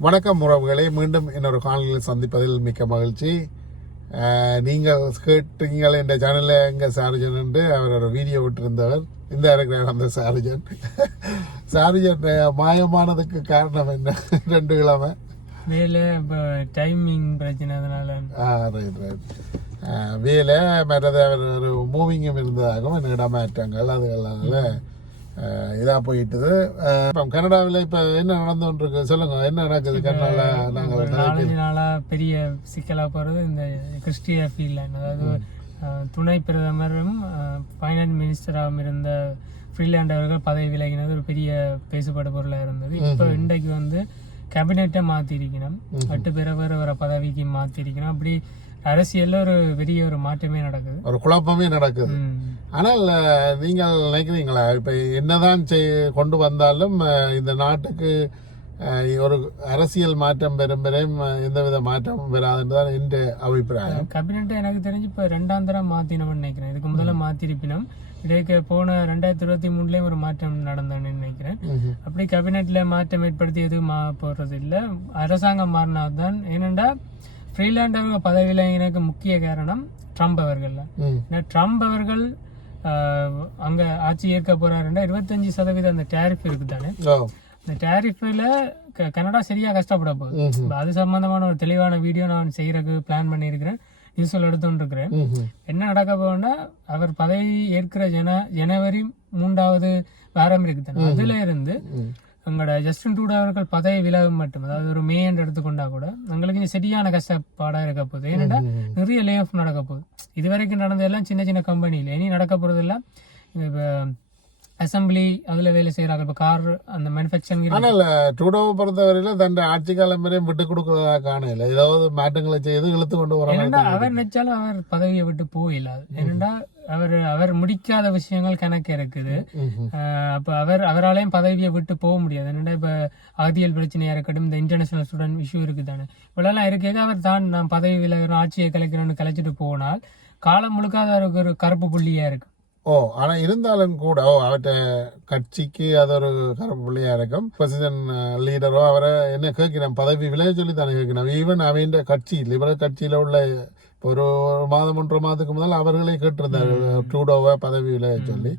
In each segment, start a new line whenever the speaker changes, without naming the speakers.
வணக்கம் உறவுகளே மீண்டும் இன்னொரு காணொலியில் சந்திப்பதில் மிக்க மகிழ்ச்சி. நீங்கள் கேட்டீங்கள் என்ற சேனலில் எங்க சார்ஜன் என்று அவர் ஒரு வீடியோ விட்டிருந்தவர். இந்த இருக்கிறார் அந்த சார்ஜன். சார்ஜன் மாயமானதுக்கு காரணம் என்ன? ரெண்டு கிழமை.
வேலை இப்போ டைமிங் பிரச்சனை அதனால.
ரைட் ரைட் வேலை மற்றது அவர் ஒரு மூவிங்கும் இருந்ததாகவும் என்ன இடமாற்றங்கள் அதுகளால இதாக போயிட்டுது. இப்போ கனடாவில் இப்போ என்ன நடந்து கொண்டிருக்கு சொல்லுங்க. என்ன நடக்குது? கனடாவில் நாங்கள்
நாலஞ்சு நாளா பெரிய சிக்கலா போறது இந்த கிறிஸ்டிய ஃபீல்ட் அதாவது துணை பிரதமரும் ஃபைனான்ஸ் மினிஸ்டராகவும் இருந்த ஃப்ரீலாண்ட் அவர்கள் பதவி விலகினது. ஒரு பெரிய பேசுபடு பொருளா இருந்தது. இப்போ இன்றைக்கு வந்து கேபினெட்டை மாத்திருக்கணும். எட்டு பேரை வேற வேற பதவிக்கு மாத்திருக்கணும். அப்படி அரசியல்ல ஒரு பெரிய ஒரு மாற்றமே நடக்குது.
ஒரு குழப்பமே நடக்குது. ஆனால் நீங்கள் நினைக்கிறீங்களா? இப்போ என்னதான் செய் கொண்டு வந்தாலும் இந்த நாட்டுக்கு ஒரு அரசியல் மாற்றம் பெறும் வரையும் எந்தவித மாற்றமும் வராதுன்னு தான் என்ற அபிப்பிராயம்.
கேபினெட் எனக்கு தெரிஞ்சு இப்போ ரெண்டாம் தரம் மாத்தினோம்னு நினைக்கிறேன். இதுக்கு முதல்ல மாத்திருப்பினோம். இடையே போன ரெண்டாயிரத்தி இருபத்தி மூணுலயும் ஒரு மாற்றம் நடந்தோன்னு நினைக்கிறேன். அப்படி கேபினெட்ல மாற்றம் ஏற்படுத்தி எதுவும் மா போறது இல்ல அரசாங்கம் மாறினாதான் ஏனெண்டா ஃப்ரீலாண்ட் அவங்க பதவியில் எனக்கு முக்கிய காரணம் ட்ரம்ப் அவர்கள். ஏன்னா ட்ரம்ப் அவர்கள் அங்க ஆட்சி ஏற்க போறாருன்னா இருபத்தஞ்சு சதவீதம் அந்த டேரிஃப் இருக்கு தானே இந்த டேரிஃபில் கனடா சரியா கஷ்டப்பட போகுது. அது சம்பந்தமான ஒரு தெளிவான வீடியோ நான் செய்யறதுக்கு பிளான் பண்ணியிருக்கிறேன். நியூஸில் எடுத்துட்டு இருக்கிறேன். என்ன நடக்க போகும்னா அவர் பதவி ஏற்கிற ஜன ஜனவரி மூன்றாவது வாரம் இருக்குது அதுல இருந்து. எங்களோட ஜஸ்டின் ட்ரூடோ அவர்கள் பதவி விலகும் மட்டும் அதாவது ஒரு மே என்று எடுத்துக்கொண்டா கூட எங்களுக்கு இங்க சரியான கஷ்டப்பாடா இருக்க போகுது. ஏன்னா நிறைய லே ஆஃப் நடக்க போகுது. இது வரைக்கும் நடந்ததெல்லாம் சின்ன சின்ன கம்பெனியில் இனி நடக்க போறது எல்லாம் இப்போ அசம்பிளி அதுல வேலை செய்யறாங்க இப்போ கார் அந்த மேனுஃபேக்சரிங்
ஆனால் ட்ரூடோவை பொறுத்தவரையில தன் ஆட்சி காலம் வரையும் விட்டு கொடுக்கறதா காணல ஏதாவது மாற்றங்களை செய்து இழுத்து கொண்டு வர
அவர் நினைச்சாலும் அவர் பதவியை விட்டு போயிடாது ஏனெண்டா அவர் அவர் முடிக்காத விஷயங்கள் கணக்கு இருக்குது. அப்ப அவர் அவராலையும் பதவியை விட்டு போக முடியாது. என்னடா இப்ப அகதியல் பிரச்சனையா இருக்கட்டும் இந்த இன்டர்நேஷனல் ஸ்டூடெண்ட் இஷ்யூ இருக்கு தானே இவ்வளவு இருக்க அவர் தான் நான் பதவி விலகிறோம் ஆட்சியை கலைக்கிறோம்னு கலைச்சிட்டு போனால் காலம் முழுக்க அது அவருக்கு ஒரு கருப்பு புள்ளியா இருக்கு.
ஓ ஆனா இருந்தாலும் கூட ஓ அவர்கிட்ட கட்சிக்கு அது ஒரு கருப்பு பிள்ளையா இருக்கும். பொசிஷன் லீடரோ அவரை என்ன கேட்கிறேன்? பதவி விலைய சொல்லி தானே கேட்கிறேன். ஈவன் அவன் கட்சி லிபரல் கட்சியில உள்ள இப்ப ஒரு ஒரு மாதம் ஒன்றரை மாதத்துக்கு முதல் அவர்களே கேட்டிருந்தார். ட்ரூடோவை பதவி விலைய சொல்லி.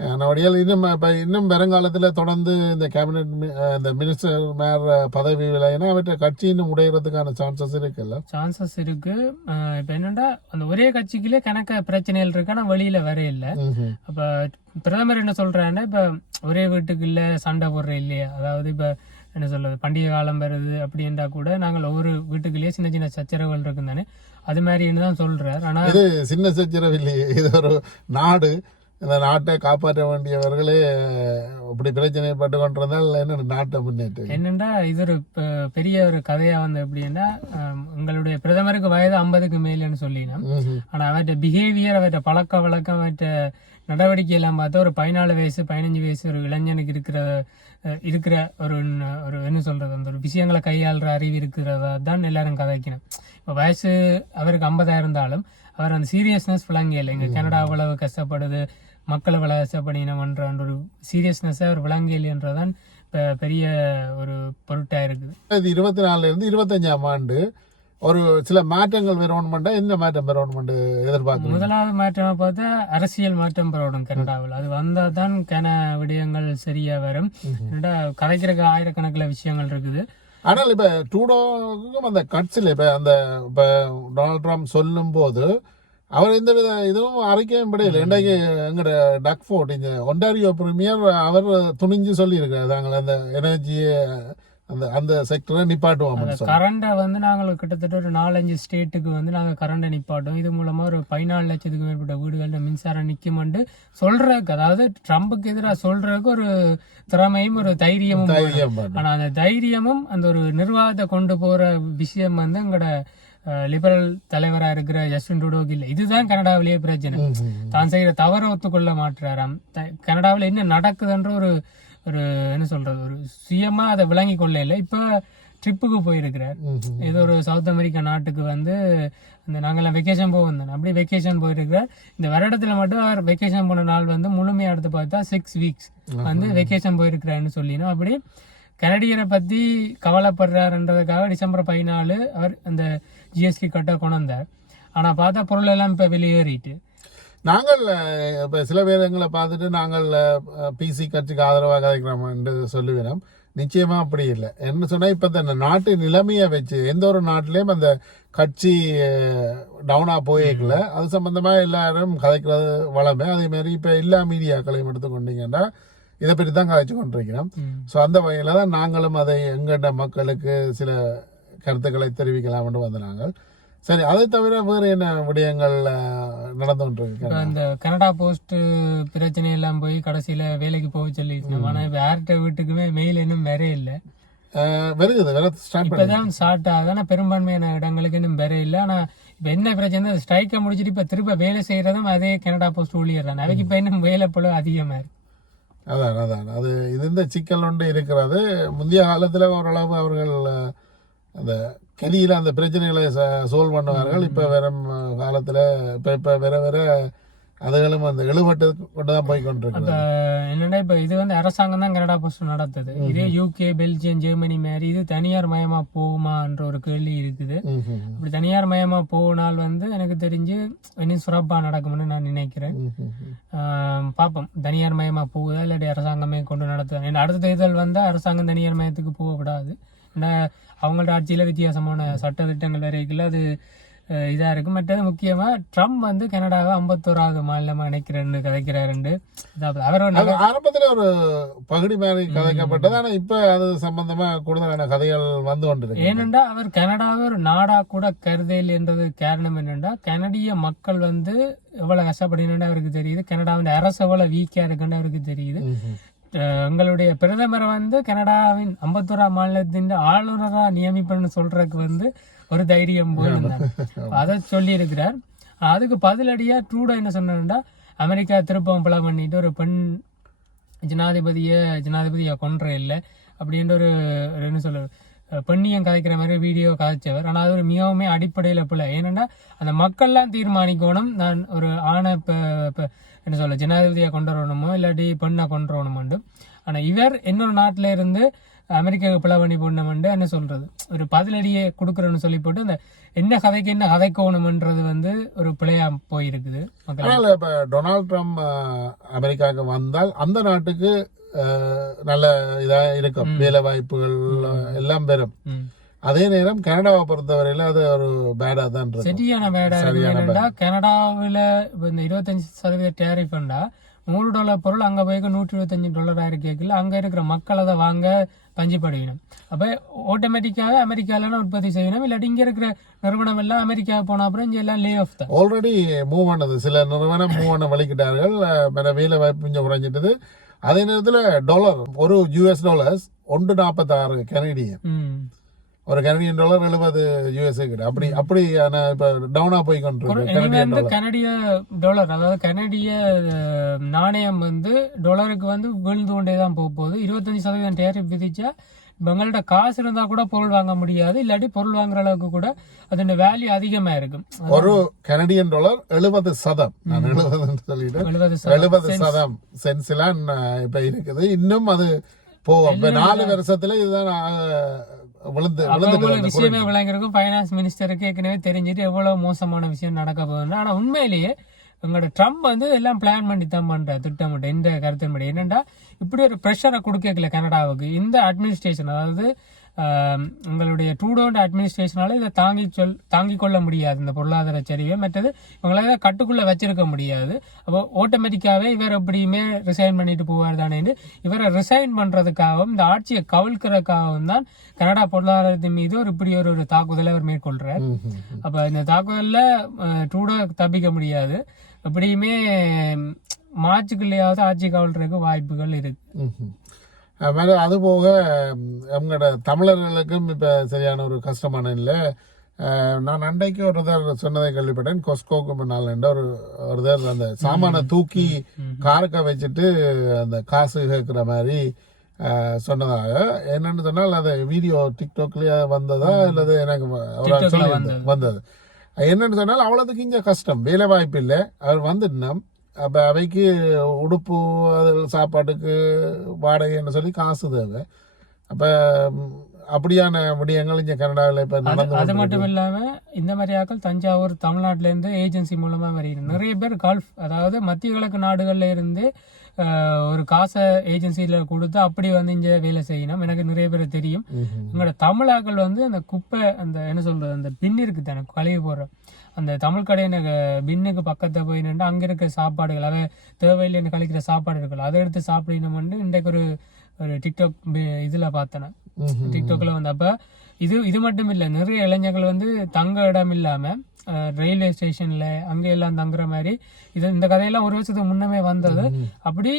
நம்மடியால் இன்னும் இப்போ இன்னும் வருங்காலத்தில் தொடர்ந்து இந்த கேபினெட் இந்த மினிஸ்டர் மேர் பதவி விலைன்னா அவர்கிட்ட கட்சி இன்னும் உடையறதுக்கான சான்சஸ் இருக்குல்ல?
சான்சஸ் இருக்கு. இப்ப என்னடா அந்த ஒரே கட்சிக்குள்ளே கணக்க பிரச்சனைகள் இருக்கு. ஆனா வெளியில வர இல்லை. அப்ப பிரதமர் என்ன சொல்றாருன்னா இப்ப ஒரே வீட்டுக்குள்ள சண்டை போடுற இல்லையா. அதாவது இப்ப என்ன சொல்றது பண்டிகை காலம் வருது அப்படின்றா கூட நாங்கள் ஒவ்வொரு வீட்டுக்குள்ளேயே சின்ன சின்ன சச்சரவுகள் இருக்கும் தானே அது மாதிரின்னு தான் சொல்றாரு. ஆனா
இது சின்ன சச்சரவு இல்லையே. இது ஒரு நாடு. இந்த நாட்டை காப்பாற்ற வேண்டியவர்களே இப்படி பிரச்சனைப்பட்டு கொண்டிருந்தால் என்ன நாட்டை முன்னேற்று
என்னண்டா இது ஒரு பெரிய ஒரு கதையா வந்து எப்படின்னா ஆம், உங்களுடைய பிரதமருக்கு வயது ஐம்பதுக்கு மேலேன்னு சொல்லினா
ம்ஹும்.
ஆனா அவர்கிட்ட பிஹேவியர் அவர்கிட்ட பழக்க வழக்கம் அவர்கிட்ட நடவடிக்கை எல்லாம் பார்த்தா ஒரு பதினாலு வயசு பதினஞ்சு வயசு ஒரு இளைஞனுக்கு இருக்கிற இருக்கிற ஒரு ஒரு என்ன சொல்றது அந்த ஒரு விஷயங்களை கையாளுற அறிவு இருக்கிறதா. தான் எல்லாரும் கதைக்கணும். இப்போ வயசு அவருக்கு ஐம்பதா இருந்தாலும் அவர் அந்த சீரியஸ்னஸ் விளங்கியல இங்க கனடா அவ்வளவு கஷ்டப்படுது மக்கள் அவ்வளவு கஷ்டப்படினவன்ற ஒரு சீரியஸ்னஸ் அவர் விளங்கியல்ன்றதான் இப்ப பெரிய ஒரு பொருட்டா இருக்குது.
இது இருபத்தி நாலுல இருந்து இருபத்தஞ்சாம் ஆண்டு ஒரு சில மாற்றங்கள் வரணுமெண்டா என்ன மாற்றம் வரணுமெண்டு எதிர்பார்க்கணும்
முதலாவது மாற்றமா பார்த்தா அரசியல் மாற்றம் பெறணும் கனடாவில். அது வந்தா தான் கன விடயங்கள் சரியா வரும். என்னடா கதைக்கிறதுக்கு ஆயிரக்கணக்கில் விஷயங்கள் இருக்குது.
ஆனால் இப்ப டூடோக்கும் அந்த கட்சியில் இப்ப அந்த இப்ப டொனால்ட் ட்ரம்ப் சொல்லும் போது அவர் எந்த வித இதுவும் அறிக்கையும் படையில. இன்றைக்கு எங்கட டக்ஃபோர்ட் இந்த ஒன்டாரியோ பிரீமியர் அவர் துணிஞ்சு சொல்லியிருக்காரு தாங்கள் அந்த எனர்ஜியை அந்த அந்த செக்டரை நிப்பாட்டுவோம்
கரண்டை வந்து நாங்கள் கிட்டத்தட்ட ஒரு நாலஞ்சு ஸ்டேட்டுக்கு வந்து நாங்கள் கரண்டை நிப்பாட்டோம் இது மூலமா ஒரு பதினாலு லட்சத்துக்கு மேற்பட்ட வீடுகள்ல மின்சாரம் நிக்குமெண்டு சொல்றதுக்கு அதாவது ட்ரம்புக்கு எதிராக சொல்றதுக்கு ஒரு திறமையும் ஒரு தைரியமும். ஆனா அந்த தைரியமும் அந்த ஒரு நிர்வாகத்தை கொண்டு போற விஷயம் வந்து எங்களோட லிபரல் தலைவரா இருக்கிற ஜஸ்டின் ட்ரூடோக்கு இல்லை. இதுதான் கனடாவிலேயே பிரச்சனை. தான் செய்யற தவறை ஒத்துக்கொள்ள மாட்டுறாராம் கனடாவில் என்ன நடக்குதுன்ற ஒரு ஒரு என்ன சொல்றது ஒரு சுயமா அதை விளங்கி கொள்ள இல்லை இப்ப ட்ரிப்புக்கு போயிருக்கிறார். ஏதோ ஒரு சவுத் அமெரிக்கா நாட்டுக்கு வந்து அந்த நாங்கெல்லாம் வெக்கேஷன் போக வந்தோம் அப்படி வெக்கேஷன் போயிருக்கிறார். இந்த வருடத்துல மட்டும் அவர் வெக்கேஷன் போன நாள் வந்து முழுமையா எடுத்து பார்த்தா சிக்ஸ் வீக்ஸ் வந்து வெக்கேஷன் போயிருக்கிறாருன்னு சொல்லினோம். அப்படி கனடியரை பத்தி கவலைப்படுறாருன்றதுக்காக டிசம்பர் பதினாலு அவர் அந்த ஜிஎஸ்டி கட்ட கொண்டு வந்தார். ஆனா பார்த்தா பொருள் எல்லாம் இப்ப வெளியேறிட்டு.
நாங்கள் இப்ப சில பேர் எங்களை பார்த்துட்டு நாங்கள் பிசி கட்சிக்கு ஆதரவாக கதைக்கிறோம் என்று சொல்லுவினோம் நிச்சயமா அப்படி இல்லை. என்ன சொன்னா இப்ப இந்த நாட்டு நிலைமையை வச்சு எந்த ஒரு நாட்டிலையும் அந்த கட்சி டவுனா போயிருக்கல. அது சம்பந்தமா எல்லாரும் கதைக்கிறது வளமை. அதே மாதிரி இப்ப எல்லா மீடியாக்களையும் எடுத்துக்கொண்டீங்கன்னா இதை பற்றி தான் கதைச்சு கொண்டிருக்கிறோம். ஸோ அந்த வகையில் தான் நாங்களும் அதை எங்கண்ட மக்களுக்கு சில கருத்துக்களை தெரிவிக்கலாம் என்று வந்து நாங்கள். சரி அதை தவிர வேறு என்ன விடயங்கள் அஹ், நடந்து கொண்டிருக்கு
இப்ப அந்த கனடா போஸ்ட் பிரச்சனை எல்லாம் போய் கடைசியில வேலைக்கு போக சொல்லிட்டு ஆனா இப்ப யார்கிட்ட வீட்டுக்குமே மெயில் இன்னும் வேற இல்ல.
வருகுது வேற ஸ்டார்ட்
இப்பதான் ஸ்டார்ட் ஆகுது. பெரும்பான்மையான இடங்களுக்கு இன்னும் வேற இல்ல. ஆனா இப்ப என்ன பிரச்சனை ஸ்ட்ரைக்கை முடிச்சிட்டு இப்ப திரும்ப வேலை செய்யறதும் அதே கனடா போஸ்ட் ஊழியர் தான். அவைக்கு இப்ப இன்னும் வேலை போல அதிகமா இருக்கு.
அதான் அதான். அது இது இந்த சிக்கல் ஒன்று இருக்கிறது. முந்தைய காலத்தில் ஓரளவு அவர்கள் அந்த கதியில் அந்த பிரச்சனைகளை சோல்வ் பண்ணுவார்கள். இப்போ வேற காலத்தில் இப்போ இப்போ வேற வேற அதுகளும் அந்த எழுபட்டு கொண்டு தான் போய் கொண்டிருக்கிறது
இப்ப என்னன்னா இப்ப இது வந்து அரசாங்கம் தான் கனடா போஸ்ட் நடத்துது. இதே யூகே பெல்ஜியம் ஜெர்மனி மாதிரி இது தனியார் மயமா போகுமான்ற ஒரு கேள்வி இருக்குது. இப்படி தனியார் மயமா போனால் வந்து எனக்கு தெரிஞ்சு இன்னும் சிறப்பா நடக்கும்னு நான் நினைக்கிறேன். பார்ப்போம் தனியார் மயமா போகுதா இல்லாட்டி அரசாங்கமே கொண்டு நடத்துதா? ஏன்னா அடுத்த தேர்தல் வந்தா அரசாங்கம் தனியார் மயத்துக்கு போக விடாது ஏன்னா அவங்களோட ஆட்சியில வித்தியாசமான சட்ட திட்டங்கள் வரைக்கும் அது அஹ், இதா இருக்கு மற்றது முக்கியமா ட்ரம்ப் வந்து கனடாவை ஐம்பத்தோராவது மாநிலமா நினைக்கிறேன்னு கதைக்கிறாருண்டு. அவர்
ஆரம்பத்துல ஒரு பகுதி மாதிரி கதைக்கப்பட்டது. ஆனா இப்ப அது சம்பந்தமா கூடுதலான கதைகள் வந்து கொண்டிருக்கு.
ஏனென்றா அவர் கனடாவை ஒரு நாடா கூட கருதல் என்றது காரணம் என்னென்றா கனடிய மக்கள் வந்து எவ்வளவு கஷ்டப்படுகிறேன்னு அவருக்கு தெரியுது. கனடாவின் அரசு எவ்வளவு வீக்கா இருக்குன்னு அவருக்கு தெரியுது. எங்களுடைய பிரதமரை வந்து கனடாவின் ஐம்பத்தோராம் மாநிலத்தின் ஆளுநரா நியமிப்பேன்னு சொல்றதுக்கு வந்து ஒரு தைரியம் அதை சொல்லி இருக்கிறார் அதுக்கு பதிலடியா ட்ரூடோ என்ன சொன்னா அமெரிக்கா திருப்பம் பல பண்ணிட்டு ஒரு பெண் ஜனாதிபதிய ஜனாதிபதியை கொன்ற இல்லை அப்படின்ற ஒரு என்ன சொல்ல பெண்ணியம் கதைக்கிற மாதிரி வீடியோ கதைச்சவர் ஆனால் அது ஒரு மிகவுமே அடிப்படையில் பிள்ளை ஏனென்னா அந்த மக்கள்லாம் தீர்மானிக்கணும். நான் ஒரு ஆணை என்ன சொல்ல ஜனாதிபதியை கொண்டு வரணுமோ இல்லாட்டி பெண்ணை கொண்டு வரணுமோண்டு ஆனால் இவர் இன்னொரு நாட்டில இருந்து அமெரிக்காவுக்கு பிளவு பண்ணி போடணுமெண்டு என்ன சொல்றது? ஒரு பதிலடியை கொடுக்குறோன்னு சொல்லி போட்டு அந்த என்ன கதைக்கு என்ன கதைக்கணுமன்றது வந்து ஒரு பிழையா போயிருக்குது
ஆனால் இப்ப டொனால்ட் ட்ரம்ப் அமெரிக்காவுக்கு வந்தால் அந்த நாட்டுக்கு நல்ல இதா இருக்கும். வேலை வாய்ப்புகள் எல்லாம் பெறும். அதே நேரம் கனடாவை பொறுத்தவரையில அது ஒரு பேடா தான்
சரியான பேடா என்னடா கனடாவில் இந்த இருபத்தஞ்சு சதவீத டேரிஃப்ண்டா நூறு டாலர் பொருள் அங்க போய் நூற்றி இருபத்தஞ்சு டாலர் ஆயிருக்கல அங்க இருக்கிற மக்கள் அதை வாங்க பஞ்சுபடுவினும் அப்ப ஆட்டோமேட்டிக்காவே அமெரிக்கால உற்பத்தி செய்யணும். இல்லாட்டி இங்க இருக்கிற நிறுவனம் எல்லாம் அமெரிக்கா போன அப்புறம் இங்க எல்லாம் லே ஆஃப் தான்.
ஆல்ரெடி மூவ் ஆனது. சில நிறுவனம் மூவ் பண்ண வலிக்கிட்டார்கள் அஹ், மேல வேலை வாய்ப்பு கொஞ்சம் குறைஞ்சிட்டது. அதே நேரத்துல டாலர் ஒரு யூஎஸ் டாலர்ஸ் ஒன்று நாற்பத்தாறு கனடியன். ஒரு கனடியன் டாலர் எழுபது யூஎஸ்ஏ கிட்ட. அப்படி அப்படியான இப்ப டவுனா போய் கொண்டிருக்கு
வந்து கனடிய டாலர் அதாவது கனடிய நாணயம் வந்து டாலருக்கு வந்து விழுந்து கொண்டே தான் போக போகுது. இருபத்தஞ்சு சதவீதம் டேரிஃப் விதிச்சா இப்ப எங்கள்ட்ட காசு இருந்தா கூட பொருள் வாங்க முடியாது. இல்லாட்டி பொருள் வாங்குற அளவுக்கு கூட அதோட வேல்யூ அதிகமா இருக்கும்
ஒரு கனடியன் டாலர் எழுபது சதம். நான் எழுபதுன்னு சொல்லிட்டேன்
எழுபது
எழுபது சதம். சென்ஸ்லாம் இப்ப இருக்குது. இன்னும் அது போகும். இப்ப நாலு வருஷத்துல இதுதான் விழுந்து
உங்களுக்கு விஷயமே விளங்கிருக்கும் ஃபைனான்ஸ் மினிஸ்டருக்கு ஏற்கனவே தெரிஞ்சுட்டு எவ்வளவு மோசமான விஷயம் நடக்க போகுதுன்னு. ஆனா உண்மையிலேயே எங்களோட ட்ரம்ப் வந்து எல்லாம் பிளான் பண்ணி தான் பண்ற திட்டமிட்டு இந்த கருத்தின்படி என்னன்னா இப்படி ஒரு ப்ரெஷரை கொடுக்கல கனடாவுக்கு. இந்த அட்மினிஸ்ட்ரேஷன் அதாவது உங்களுடைய ட்ரூடோண்ட் அட்மினிஸ்ட்ரேஷனால இதை தாங்கி சொல் தாங்கிக் கொள்ள முடியாது. இந்த பொருளாதார சரிவை மற்றது இவங்களால இதை கட்டுக்குள்ள வச்சிருக்க முடியாது. அப்போ ஆட்டோமேட்டிக்காவே இவர் எப்படியுமே ரிசைன் பண்ணிட்டு போவார் தானே இவரை ரிசைன் பண்றதுக்காகவும் இந்த ஆட்சியை கவிழ்க்கிறதுக்காகவும் தான் கனடா பொருளாதாரத்தின் மீது ஒரு இப்படி ஒரு ஒரு தாக்குதலை அவர் மேற்கொள்றார்.
ம், ம், ம்.
அப்ப இந்த தாக்குதல்ல ட்ரூடோ தப்பிக்க முடியாது. எப்படியுமே மார்ச்சுக்குள்ளேயாவது ஆட்சி கவிழ்றதுக்கு வாய்ப்புகள் இருக்கு.
ம்ஹும். அது போக அவங்களோட தமிழர்களுக்கும் இப்ப சரியான ஒரு கஷ்டமான இல்லை நான் அன்றைக்கு ஒரு தடவை சொன்னதை கேள்விப்பட்டேன். கொஸ்கோக்கு முன்னால் ஒரு ஒரு தடவை அந்த சாமானை தூக்கி காருக்க வச்சுட்டு அந்த காசு கேட்குற மாதிரி சொன்னதாக. என்னன்னு சொன்னால் அது வீடியோ டிக்டாக்லயே வந்ததா அல்லது எனக்கு
வந்தது.
என்னன்னு சொன்னால் அவ்வளோதுக்கு இங்கே கஷ்டம். வேலை வாய்ப்பு இல்லை. அவர் வந்துட்டோம் அப்போ அவைக்கு உடுப்பு அது சாப்பாட்டுக்கு வாடகைன்னு சொல்லி காசு தேவை. அப்ப அப்படியான விடயங்கள் இங்க கனடாவில் இப்ப
அது
நடந்து
அது மட்டும் இல்லாம இந்த மாதிரி ஆட்கள் தஞ்சாவூர் தமிழ்நாட்டுல இருந்து ஏஜென்சி மூலமா வருகிறது. நிறைய பேர் கல்ஃப் அதாவது மத்திய கிழக்கு நாடுகள்ல இருந்து ஒரு காசை ஏஜென்சியில கொடுத்து அப்படி வந்து இங்க வேலை செய்யணும். எனக்கு நிறைய பேர் தெரியும். எங்களோட தமிழாக்கள் வந்து அந்த குப்பை அந்த என்ன சொல்றது அந்த பின் இருக்கு தானே கழுவி போடுற. அந்த தமிழ் கடையின பின்னுக்கு பக்கத்துல போய் நின்று அங்க இருக்க சாப்பாடுகள் அவை தேவையில்லைன்னு கழிக்கிற சாப்பாடு இருக்குல்ல அதை எடுத்து சாப்பிடணும்னு இன்றைக்கு ஒரு ஒரு டிக்டாக் இதுல பார்த்தேன். டிக்டாக்ல வந்து அப்ப இது இது மட்டும் இல்ல நிறைய இளைஞர்கள் வந்து தங்க இடம் இல்லாம அஹ், ரயில்வே ஸ்டேஷன்ல அங்க எல்லாம் தங்குற மாதிரி இது இந்த கதையெல்லாம் ஒரு வருஷத்துக்கு முன்னமே வந்தது. அப்படி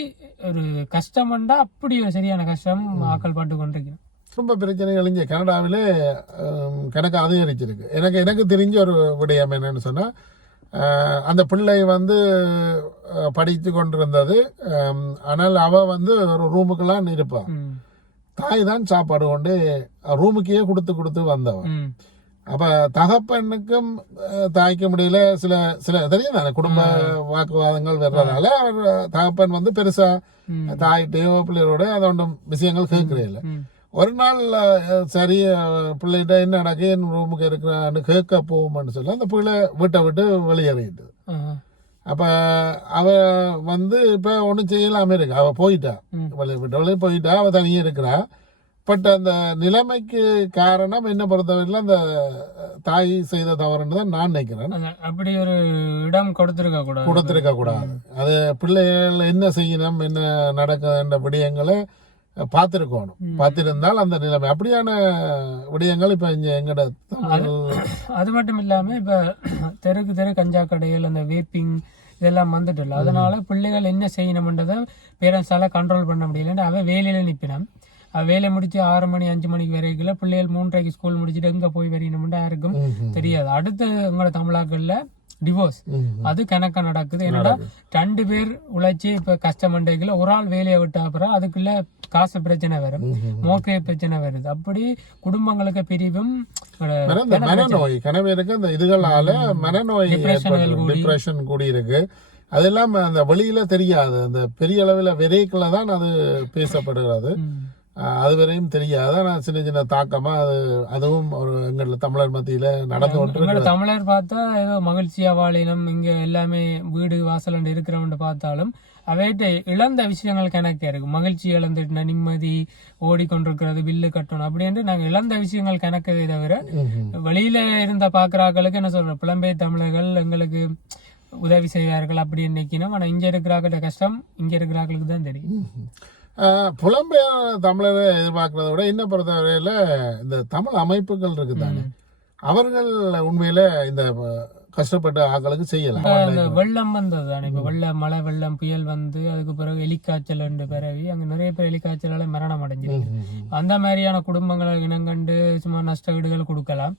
ஒரு கஷ்டம்டா அப்படி ஒரு சரியான கஷ்டம் ஆக்கள் பட்டு கொண்டிருக்கிறோம்
ரொம்ப பிரச்சனைகள் இங்கே கனடாவிலே கணக்கு அதிகரிச்சிருக்கு எனக்கு எனக்கு தெரிஞ்ச ஒரு விடயம் என்னன்னு சொன்னால் அந்த பிள்ளை வந்து படித்து கொண்டிருந்தது ஆனால் அவ வந்து ஒரு ரூமுக்கெல்லாம் இருப்பாள். தாய் தான் சாப்பாடு கொண்டு ரூமுக்கே கொடுத்து கொடுத்து வந்தவன். அப்ப தகப்பனுக்கும் தாய்க்க முடியல சில சில தெரியும் தானே குடும்ப வாக்குவாதங்கள் வர்றதால அவர் தகப்பன் வந்து பெருசா
ம்.
தாயிட்டையோ பிள்ளைகளோட அதை ஒன்றும் விஷயங்கள் கேட்கறதில்ல
ம்.
ஒரு நாள் சரி பிள்ளைகிட்ட என்ன நடக்கு என் ரூமுக்கு இருக்கிறான்னு கேட்க போவோம்னு சொல்லி அந்த பிள்ளை வீட்டை விட்டு வெளியேறிட்டு. அப்ப அவ வந்து இப்ப ஒன்றும் செய்யலாம இருக்கு. அவ போயிட்டா. வெளியே விட்டு வெளியே போயிட்டா. அவ தனியே இருக்கிறா. பட் அந்த நிலைமைக்கு காரணம் என்ன பொறுத்தவரையில அந்த தாய் செய்த தவறுன்னு தான் நான் நினைக்கிறேன்.
அப்படி ஒரு இடம் கொடுத்திருக்க கூடாது.
கொடுத்திருக்க கூடாது. அது பிள்ளைகள் என்ன செய்யணும் என்ன நடக்குதுன்ற விடயங்களை பார்த்திருக்கணும். பார்த்திருந்தால் அந்த நிலைமை. அப்படியான விடயங்கள் இப்ப இங்க எங்கட
அது மட்டும் இல்லாம இப்ப தெருக்கு தெரு கஞ்சா கடைகள் அந்த வேப்பிங் இதெல்லாம் வந்துட்டுல அதனால பிள்ளைகள் என்ன செய்யணும்ன்றதை பேரண்ட்ஸால கண்ட்ரோல் பண்ண முடியலன்னு அவன் வேலையில நிப்பினான் அவ வேலை முடிச்சு ஆறு மணி அஞ்சு மணிக்கு வரைக்குள்ள பிள்ளைகள் மூன்றரைக்கு ஸ்கூல் முடிச்சுட்டு எங்க போய் வரையணும்னு யாருக்கும். தெரியாது. அடுத்து எங்களோட தமிழாக்கள்ல டிவோர்ஸ். அது கணக்கா நடக்குது. என்னடா ரெண்டு பேர் உழைச்சி இப்ப கஷ்டமண்டைக்குள்ள ஒரு ஆள் வேலையை விட்ட அப்புறம் அதுக்குள்ள காசு பிரச்சனை வரும். மோக்கே பிரச்சனை வருது. அப்படி குடும்பங்களுக்கு பிரிவும்
மனநோய் கணவருக்கு அந்த இதுகளால மனநோய் டிப்ரெஷன் கூடி. இருக்கு அதெல்லாம் அந்த வெளியில தெரியாது. அந்த பெரிய அளவில் விதைக்குள்ள தான் அது பேசப்படுகிறது. அது வரையும் தெரியாது ஆனா சின்ன சின்ன தாக்கமா அது அதுவும் ஒரு எங்கள தமிழர் மத்தியில நடந்து கொண்டு
தமிழர் பார்த்தா ஏதோ மகிழ்ச்சியா வாழினம் இங்க எல்லாமே வீடு வாசல் இருக்கிறவன் பார்த்தாலும் அவைகிட்ட இழந்த விஷயங்கள் கணக்கே இருக்கு மகிழ்ச்சி இழந்துட்டு நிம்மதி ஓடிக்கொண்டிருக்கிறது வில்லு கட்டணும் அப்படின்ட்டு நாங்க இழந்த விஷயங்கள் கணக்கவே தவிர. வெளியில இருந்த பாக்குறாக்களுக்கு என்ன சொல்றோம் புலம்பெயர் தமிழர்கள் எங்களுக்கு உதவி செய்வார்கள் அப்படின்னு நிக்கணும் ஆனா இங்க இருக்கிறாக்கிட்ட கஷ்டம் இங்க இருக்கிறாக்களுக்கு தான் தெரியும்.
புலம்பெயர் தமிழரை எதிர்பார்க்கறத விட என்ன பொறுத்தவரையில இந்த தமிழ் அமைப்புகள் இருக்கு தானே அவர்கள் உண்மையில இந்த கஷ்டப்பட்ட ஆக்களுக்கு செய்யலாம்.
வெள்ளம் வந்தது தானே இப்ப வெள்ளம் மழை வெள்ளம் புயல் வந்து அதுக்கு பிறகு எலிக்காய்ச்சல் பிறவி அங்க நிறைய பேர் எலிக்காய்ச்சலால மரணம் அடைஞ்சிருக்கு. அந்த மாதிரியான குடும்பங்களை இனங்கண்டு சும்மா நஷ்ட வீடுகள் கொடுக்கலாம்.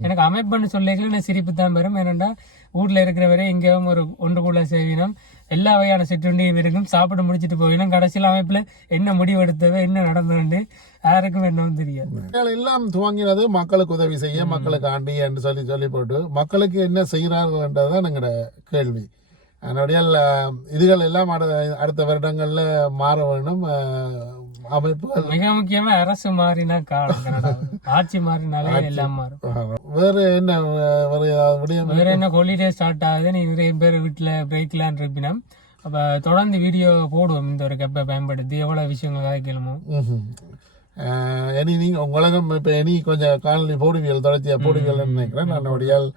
எனக்கு அமைப்புன்னு சொல்லிக்கல எனக்கு சிரிப்பு தான் வரும் ஏனென்றா ஊர்ல இருக்கிறவரை எங்கேயும் ஒரு ஒன்று கூட செய்வினம் எல்லா வகையான சிற்றுண்டியும் இருக்கும். சாப்பிட முடிச்சிட்டு போயிடும் கடைசியில் அமைப்புல என்ன முடிவு எடுத்தது என்ன நடந்தது யாருக்கும் என்னவும் தெரியாது.
மக்கள் எல்லாம் துவங்கினது மக்களுக்கு உதவி செய்ய மக்களுக்கு ஆண்டி என்று சொல்லி சொல்லி போட்டு மக்களுக்கு என்ன செய்கிறார்கள் என்றதுதான் எங்களோட கேள்வி. அதனுடைய இதுகள் எல்லாம் அடு- அடுத்த வருடங்கள்ல மாற வேண்டும் அமைப்புகள்.
மிக முக்கியமா அரசு மாறினா காலம் ஆட்சி மாறினாலே எல்லாம் மாறும்.
வேறு என்ன வேறு ஏதாவது
வேற என்ன ஹாலிடே ஸ்டார்ட் ஆகுது நீ நிறைய பேர் வீட்டுல பிரேக்லாம் இருப்பினா. அப்ப தொடர்ந்து வீடியோ போடுவோம் இந்த ஒரு கப்பை பயன்படுத்தி எவ்வளவு விஷயங்கள்.
அஹ், இனி நீங்க உலகம் இப்ப இனி கொஞ்சம் காணொலி போடுவியல் தொடர்ச்சியா போடுவியல் நினைக்கிறேன். நான்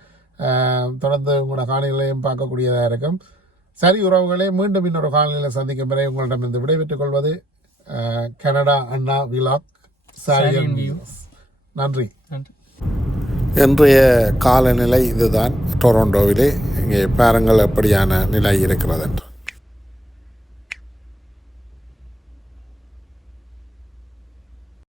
தொடர்ந்து உங்களோட காணொலிகளையும் பார்க்கக்கூடியதா இருக்கும். சரி உறவுகளே மீண்டும் இன்னொரு காணொலியில் சந்திக்கும் வரை உங்களிடம் இருந்து விடைபெற்றுக் கொள்வது கனடா அண்ணா விலாக் நன்றி.
நன்றி.
இன்றைய காலநிலை இதுதான். டொரண்டோவிலே இங்கே பாருங்கள் எப்படியான நிலை இருக்கிறது என்று.